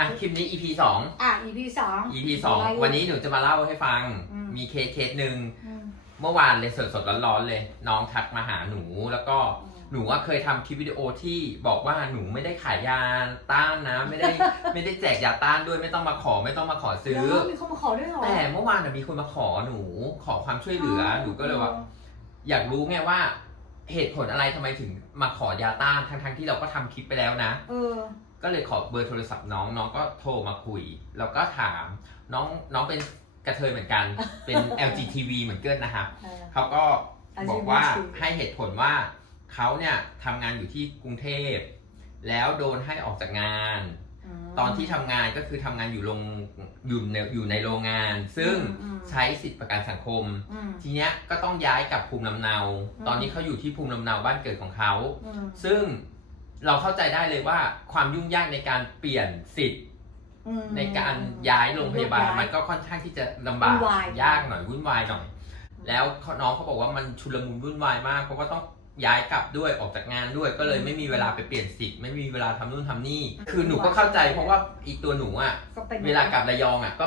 อะคลิปนี้ EP สอง อะ EP สอง EP สองวันนี้หนูจะมาเล่าให้ฟัง อืม มีเคสเคสหนึ่งอืม เมื่อวานเลยสดสดๆร้อนๆเลย น้องทักมาหาหนูแล้วก็อืม หนูว่าเคยทำคลิปวิดีโอที่บอกว่าหนูไม่ได้ขายยาต้านนะไม่ได้ ไม่ได้แจกยาต้านด้วยไม่ต้องมาขอไม่ต้องมาขอซื้อ แล้วมีคนมาขอด้วยเหรอแต่เมื่อวานน่ะมีคนมาขอหนูขอความช่วยเหลือหนูก็เลยว่า อยากรู้ไงว่า เหตุผลอะไรทำไมถึงมาขอยาต้านทั้งๆที่เราก็ทำคลิปไปแล้วนะ เออ ก็เลยขอเบอร์โทรศัพท์น้องน้องก็โทรมาคุย แล้วก็ถามน้องน้องเป็นกระเทยเหมือนกัน เป็น LGTV เหมือนเกินนะครับเออ เขาก็บอกว่า LGBT ให้เหตุผลว่าเขาเนี่ยทำงานอยู่ที่กรุงเทพ แล้วโดนให้ออกจากงานมตอนที่ทำงานก็คือทำงานอยู่โรงอยู่ในอยู่ในโรงงาน ซึ่งอืม ใช้สิทธิประกันสังคม อืม ทีเนี้ยก็ต้องย้ายกลับภูมิลำเนา อืม ตอนนี้เขาอยู่ที่ภูมิลำเนาบ้านเกิดของเขา อืมซึ่ง เราเข้าใจได้เลยว่าความยุ่งยากในการเปลี่ยนสิทธิ์อืม ในการย้ายโรงพยาบาลย้มันก็ค่อนข้างที่จะลำบากวุ่นวาย ยากหน่อยวุ่นวายหน่อย แล้วเขาน้องเขาบอกว่ามันชุลมุนวุ่นวายมากเพราะว่าต้องย้ายกลับด้วยออกจากงานด้วย ก็เลยไม่มีเวลาไปเปลี่ยนสิทธิ์ไม่มีเวลาทำนู่นทำนี่ คือหนูก็เข้าใจเพราะว่าอีกตัวหนูอะ ก็เป็น เวลากลับระยองอะก็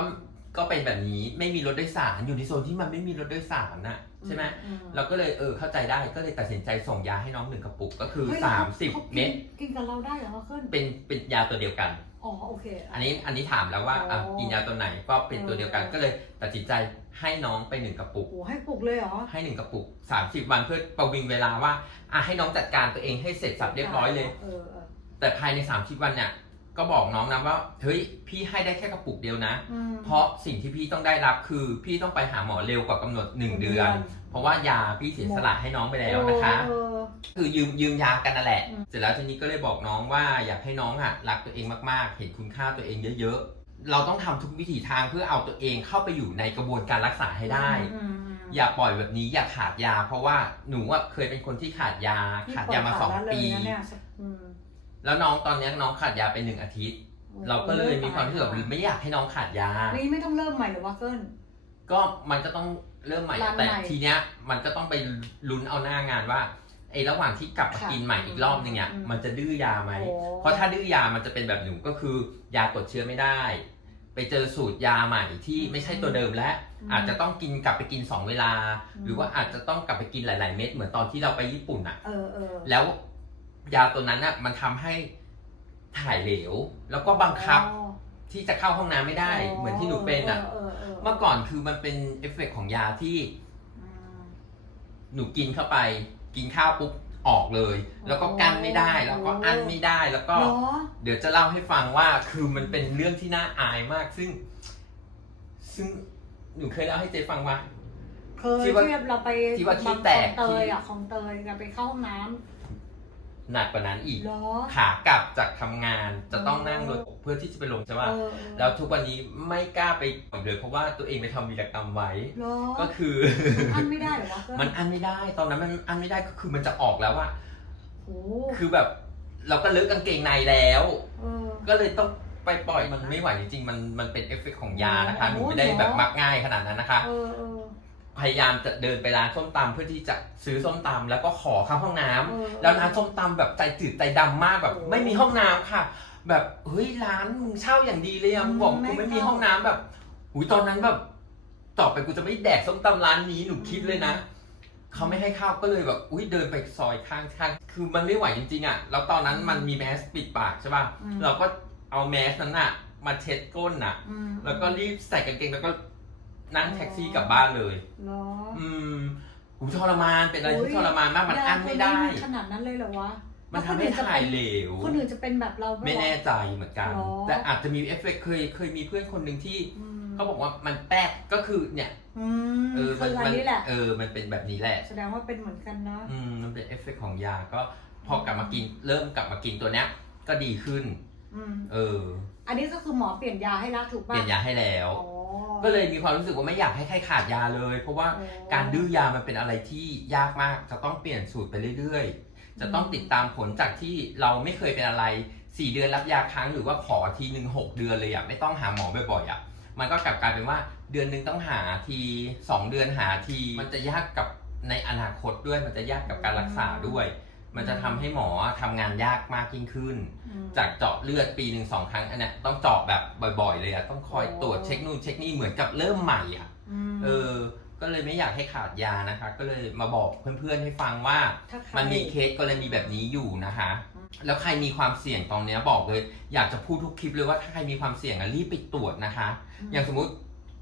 ก็เป็นแบบนี้ไม่มีรถโดยสารอยู่ในโซนที่มันไม่มีรถโดยสารน่ะ ใช่ไหมอืเราก็เลยเออเข้าใจได้ก็เลยตัดสินใจส่งยาให้น้องหนึ่งกระปุกก็คือเฮ้ย30ขากินเม็ดกินกับเราได้เหรอขึ้นเป็นเป็นยาตัวเดียวกัน อ๋อโอเค อันนี้อันนี้ถามแล้วว่าอะอ๋อกินยาตัวไหนก็เป็นตัวเดียวกันเออ ก็เลยตัดสินใจให้น้องไปหนึ่งกระปุกโอ้ให้ปลุกเลยเหรอ ให้หนึ่งกระปุก 30 วันเพื่อประวิงเวลาว่าอะให้น้องจัดการตัวเองให้เสร็จสับเรียบร้อยเลยเออเออแต่ภายใน 30 วันเนี่ย ก็บอกน้องนะว่าเฮ้ยพี่ให้ได้แค่กระปุกเดียวนะ อืม เพราะสิ่งที่พี่ต้องได้รับคือพี่ต้องไปหาหมอเร็วกว่ากำหนด 1 เดือน เพราะว่ายาพี่เสียสละให้น้องไปแล้วนะคะ เออ คือยืมยืมยากันนั่นแหละ อืม เสร็จแล้วทีนี้ก็เลยบอกน้องว่าอยากให้น้องอะรักตัวเองมากๆ เห็นคุณค่าตัวเองเยอะๆ เราต้องทำทุกวิถีทางเพื่อเอาตัวเองเข้าไปอยู่ในกระบวนการรักษาให้ได้ อืมอืมอย่าปล่อยแบบนี้อย่าขาดยา เพราะว่าหนูอะเคยเป็นคนที่ขาดยานี่ขาดยามาเปิสองฝร้นเลยปีนะเนี่ยอืม แล้วน้องตอนนี้น้องขาดยาไปหนึ่งอาทิตย์ เราก็เลยมีความรู้สึกแบบไม่อยากให้น้องขาดยา นี่ไม่ต้องเริ่มใหม่หรือว่าเกิน ก็มันก็ต้องเริ่มใหม่ รันแต่ใหม่ทีเนี้ยมันก็ต้องไปลุ้นเอาหน้างานว่าไอ้ระหว่างที่กลับมาค่ะกินใหม่อีกรอบนึงเนี่ยอืม มันจะดื้อยาไหม โอ้เพราะถ้าดื้อยามันจะเป็นแบบหนูก็คือยากดเชื้อไม่ได้ ไปเจอสูตรยาใหม่ที่ไม่ใช่ตัวเดิมแล้วอืมอาจจะต้องกินกลับไปกิน 2 เวลา อืม หรือว่าอาจจะต้องกลับไปกินหลาย ๆ เม็ดเหมือนตอนที่เราไปญี่ปุ่นอะเออเออแล้ว ยาตัวนั้นน่ะมันทำให้ถ่ายเหลว แล้วก็บังคับอ๋อที่จะเข้าห้องน้ำไม่ได้ เหมือนที่หนูเป็นอะเออเออเมื่อก่อนคือมันเป็นเอฟเฟกต์ของยาที่อืม หนูกินเข้าไป กินข้าวปุ๊บออกเลย แล้วก็กั้นไม่ได้ แล้วก็อั้นไม่ได้แล้วก็ เหรอ เดี๋ยวจะเล่าให้ฟังว่าคือมันเป็นเรื่องที่น่าอายมาก ซึ่ง ซึ่งหนูเคยเล่าให้เจ๊ฟังว่า เคยที่ว่าที่เราไปที่ว่าขี้แตก คลองเตยที่อะของเตยจะไปเข้าห้องน้ หนักกว่านั้นอีกำเหรอขากลับจากทำงานจะต้องนั่งรถเพื่อที่จะไปลงใช่ป่ะ เออเออแล้วทุกวันนี้ไม่กล้าไปเลยเพราะว่าตัวเองไปทำวีรกรรมไว้เหรอก็คือ อันไม่ได้เหรอวะเกิมันอั้นไม่ได้ ตอนนั้นมันอั้นไม่ได้ก็คือมันจะออกแล้วอะโอ้คือแบบเราก็เลิกกางเกงในแล้ว เออ ก็เลยต้องไปปล่อยมันไม่ไหวจริงๆ มันมันเป็นเอฟเฟกต์ของยานะคะหโอ้นูโหไม่ได้แบบมักง่ายขนาดนั้นนะคะ เออเออ พยายามจะเดินไปร้านส้มตำเพื่อที่จะซื้อส้มตำแล้วก็ขอเข้าห้องน้ำเออ แล้วร้านส้มตำแบบใจจืดใจดำมากแบบ โอ้ไม่มีห้องน้ำค่ะ แบบเฮ้ยร้านมึงเช่าอย่างดีเลยอะอืมมึงบอกไม่กูไม่มีเข้า ห้องน้ำแบบหุยตอนนั้นแบบ ต่อไปกูจะไม่แดกส้มตำร้านนี้หนูคิดเลยนะเขาไม่ให้เข้าก็เลยแบบอุ้ยเดินไปซอยข้างๆคือมันไม่ไหวจริงๆอะแล้วตอนนั้นมันมีแมสปิดปากใช่ป่ะอืม เราก็เอาแมสนั้นอะมาเช็ดก้นอะอืมแล้วก็รีบใส่กางเกงแล้วก็ นั่งแท็กซี่กลับบ้านเลย เหรออืมหูทรมานเป็นอะไรที่ทรมานมากมันอั้นไม่ได้ ยาตัวนี้ขนาดนั้นเลยเหรอวะมันทำให้ถ่ายเหลว คนอื่นจะเป็นแบบเราปะไม่แน่ใจเหมือนกัน หรอ แต่อาจจะมีเอฟเฟกต์เคยเคยมีเพื่อนคนหนึ่งที่อืมเขาบอกว่ามันแป๊กก็คือเนี่ยอืมเออคืออัมันนี้แหละ เออมันเป็นแบบนี้แหละแสดงว่าเป็นเหมือนกันนะอืมมันเป็นเอฟเฟกต์ของยาก็พอกลับมากินเริ่มกลับมากินตัวเนี้ยก็ดีขึ้น อืมเออ อันนี้ก็คือหมอเปลี่ยนยาให้แล้วถูกเปป่ะลี่ยนยาให้แล้ว อ๋อ ก็เลยมีความรู้สึกว่าไม่อยากให้ใครขาดยาเลย เพราะว่าอ๋อการดื้อยามันเป็นอะไรที่ยากมาก จะต้องเปลี่ยนสูตรไปเรื่อยๆ จะต้องติดตามผลจากที่เราไม่เคยเป็นอะไร4เดือนรับยาครั้งหรือว่าขอทีหนึ่งหกเดือนเลยอะไม่ต้องหาหมอบ่อยๆอะมันก็กลับกลายเป็นว่าเดือนหนึงต้องหาที2เดือนหาที มันจะยากกับในอนาคตด้วย มันจะยากกับการรักษาด้วย มันจะทำให้หมอทำงานยากมากยิ่งขึ้น อืม จากเจาะเลือดปีหนึ่งสองครั้งอันเนี้ยต้องเจาะแบบบ่อยๆ เลยอะต้องคอยโอ้ตรวจเช็คนู่นเช็คนี่เหมือนกับเริ่มใหม่อะมเออ ก็เลยไม่อยากให้ขาดยานะคะ ก็เลยมาบอกเพื่อนๆให้ฟังว่า ถ้าใคร มันมีเคสกรณีแบบนี้อยู่นะคะ อืม แล้วใครมีความเสี่ยงตอนเนี้ยบอกเลย อยากจะพูดทุกคลิปเลยว่าถ้าใครมีความเสี่ยงอะรีบไปตรวจนะคะ อย่างสมมุติ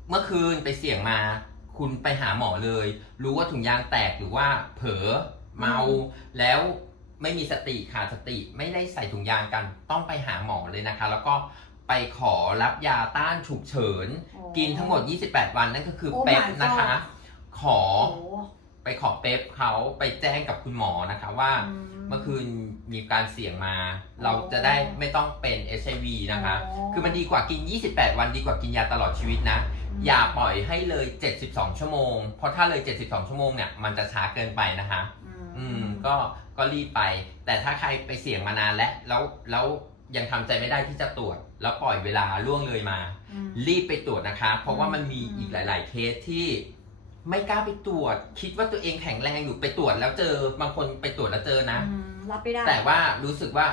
เมื่อคืนไปเสี่ยงมา คุณไปหาหมอเลย รู้ว่าถุงยางแตกหรือว่าเผลอ เมาแล้วไม่มีสติขาดสติไม่ได้ใส่ถุงยางกัน ต้องไปหาหมอเลยนะคะ แล้วก็ไปขอรับยาต้านฉุกเฉินโอ้กินทั้งหมด 28 วันนั่นก็คือโอ้เป๊ป my god นะคะ ขอโอ้ไปขอเป๊ปเขาไปแจ้งกับคุณหมอนะคะว่ามเมื่อคืนมีการเสี่ยงมา เราจะได้ไม่ต้องเป็น HIV นะคะอ๋อคือมันดีกว่ากิน 28 วันดีกว่ากินยาตลอดชีวิตนะมอย่าปล่อยให้เลย 72 ชั่วโมง เพราะถ้าเลย 72 ชั่วโมงเนี่ยมันจะช้าเกินไปนะคะ อืมก็ก็รีบไป แต่ถ้าใครไปเสี่ยงมานานแล้วแล้วแล้วยังทำใจไม่ได้ที่จะตรวจ แล้วปล่อยเวลาล่วงเลยมา อืม รีบไปตรวจนะคะ เพราะว่ามันมีอืม อีกหลาย ๆ เคสที่ไม่กล้าไปตรวจ คิดว่าตัวเองแข็งแรงอยู่ไปตรวจแล้วเจอบางคนไปตรวจแล้วเจอนะ อืมรับไม่ได้แต่ว่ารู้สึกว่า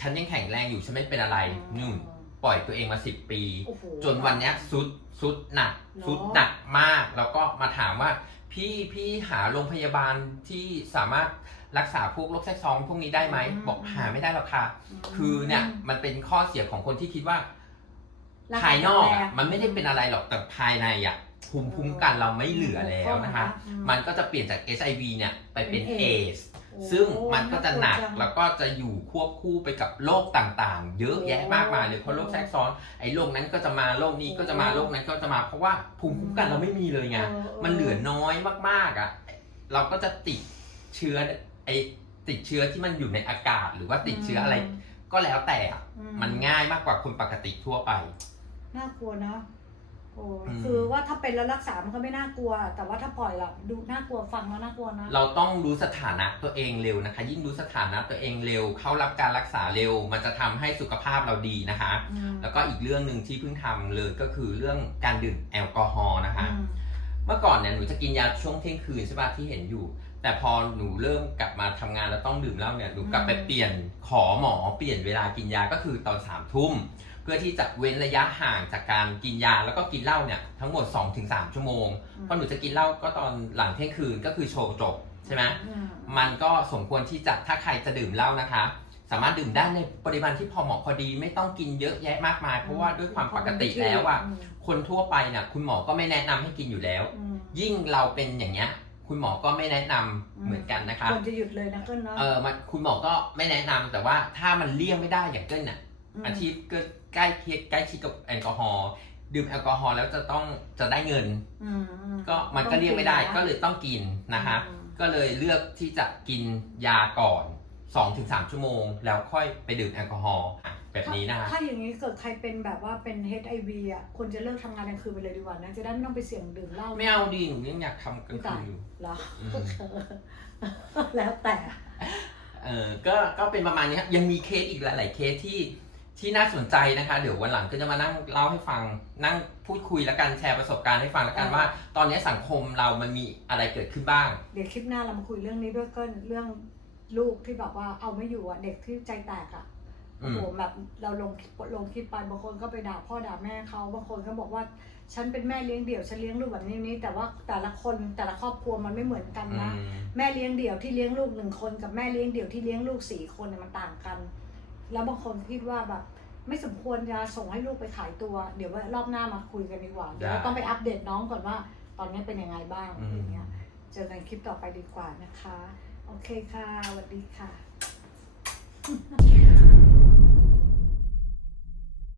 ฉันยังแข็งแรงอยู่ฉันไม่เป็นอะไรนู่นปล่อยตัวเองมาสิบปี โอ้โห จนวันเนี้ยสุดสุดหนักหรอสุดหนักมาก แล้วก็มาถามว่า พี่พี่หาโรงพยาบาลที่สามารถรักษาพวกโรคแทรกซ้อนพวกนี้ได้ไหมอืม บอกหาไม่ได้หรอกค่ะ คือเนี่ยมันเป็นข้อเสียของคนที่คิดว่าร่งกภายนอกแข็งอะแรงมันไม่ได้เป็นอะไรหรอกแต่ภายในอะภูมิคุ้มกันเราไม่เหลือแล้วนะคะอืมันก็จะเปลี่ยนจาก HIV เนี่ยไปเป็น เป็นเอ AIDS สโอ้ ซึ่งมันก็จะหนักาลัวจังแล้วก็จะอยู่ควบคู่ไปกับโรคต่างๆ เยอะแยะมากมายเลยเพราะโรคแทรกซ้อนไอ้โรคนั้นก็จะมาโรคนี้ก็จะมาโรคนั้นก็จะมาเพราะว่าภูมิคุ้มกันเราไม่มีเลยไงเออมันเหลือน้อยมากๆอะเราก็จะติดเชื้อไอ้ติดเชื้อที่มันอยู่ในอากาศ หรือว่าติดเชื้ออะไร ก็แล้วแต่อะอืมันง่ายมากกว่าคนปกติทั่วไปน่ากลัวเนาะโอ้อืมคือว่าถ้าเป็นแล้วรักษา มันก็ไม่น่ากลัว แต่ว่าถ้าปล่อยละดูน่ากลัวฟังแล้วน่ากลัวนะ เราต้องรู้สถานะตัวเองเร็วนะคะ ยิ่งรู้สถานะตัวเองเร็ว เข้ารับการรักษาเร็ว มันจะทำให้สุขภาพเราดีนะคะ อืมแล้วก็อีกเรื่องหนึ่งที่เพิ่งทำเลยก็คือเรื่องการดื่มแอลกอฮอล์นะคะ อืมเมื่อก่อนเนี่ยหนูจะกินยาช่วงเที่ยงคืนใช่ป่ะที่เห็นอยู่ แต่พอหนูเริ่มกลับมาทำงานแล้วต้องดื่มเหล้าเนี่ยหนูกลับไปเปลี่ยนขอหมอเปลี่ยนเวลากินยาก็คือตอนสามทุ่มเพื่อที่จะเว้นระยะห่างจากการกินยาแล้วก็กินเหล้าเนี่ยทั้งหมด 2-3 ชั่วโมงเพราะหนูจะกินเหล้าก็ตอนหลังเที่ยงคืนก็คือโชว์จบใช่ไหมอืมมันก็สมควรที่จะถ้าใครจะดื่มเหล้านะคะ สามารถดื่มได้ในปริมาณที่พอเหมาะพอดีไม่ต้องกินเยอะแยะมากมาย เพราะว่าด้วยความปกติแล้วอะอืมคนทั่วไปเนี่ยคุณหมอก็ไม่แนะนำให้กินอยู่แล้วอืมยิ่งเราเป็นอย่างเงี้ยคุณหมอก็ไม่แนะนำอืมเหมือนกันนะคะควรจะหยุดเลยนะเกินเนาะเออมันคุณหมอก็ไม่แนะนำแต่ว่าถ้ามันเลี่ยงไม่ได้อย่างเกินเนี่ยม อาชีพก็ใกล้เคียดใกล้ชิดกับแอลกอฮอล์ดื่มแอลกอฮอล์แล้วจะต้องจะได้เงิน อืมอืมก็มันก็เลี่ยงไม่ได้ต้องก็เลยต้องกินนะคะ อืมก็เลยเลือกที่จะกินยาก่อน 2-3 ชั่วโมง แล้วค่อยไปดื่มแอลกอฮอล์อะแบบนี้นะคะ ถ้าอย่างนี้เกิดใครเป็นแบบว่าเป็น HIV อะควรจะเลิกทำงานกลางคืนไปเลยดีกว่านะจะได้ไม่ต้องไปเสี่ยงดื่มเหล้าไม่เอาดีหนูยังอยากทำกลางไม่คืตายนอยู่ เหรออืม แล้วแต่ เออก็ก็เป็นประมาณนี้ครับยังมีเคสอีกหลาย ๆ เคสที่ ที่น่าสนใจนะคะ เดี๋ยววันหลังก็จะมานั่งเล่าให้ฟังนั่งพูดคุยแล้วกันแชร์ประสบการณ์ให้ฟังแล้วกันเออว่า ตอนนี้สังคมเรามันมีอะไรเกิดขึ้นบ้าง เดี๋ยวคลิปหน้าเรามาคุยเรื่องนี้ด้วยก็เรื่องลูกที่แบบว่าเอาไม่อยู่อะเด็กที่ใจแตกอะอืโอ้มโหแบบเราลงลงคลิปไปบางคนก็ไปด่าพ่อด่าแม่เขาบางคนก็บอกว่าฉันเป็นแม่เลี้ยงเดี่ยวฉันเลี้ยงลูกแบบนี้นี้ แต่ว่าแต่ละคนแต่ละครอบครัวมันไม่เหมือนกันอืนะมแม่เลี้ยงเดี่ยวที่เลี้ยงลูกหนึ่งคนกับแม่เลี้ยงเดี่ยวที่เลี้ยงลูกสี่คนเนี่ยมันต่างกัน แล้วบางคนคิดว่าแบบ ไม่สมควรจะส่งให้ลูกไปขายตัว เดี๋ยวว่ารอบหน้ามาคุยกันดีกว่าได้ แล้วต้องไปอัปเดตน้องก่อนว่า ตอนนี้เป็นยังไงบ้างอะไรอย่างเงี้ย เจอกันคลิปต่อไปดีกว่านะคะ โอเคค่ะสวัสดีค่ะ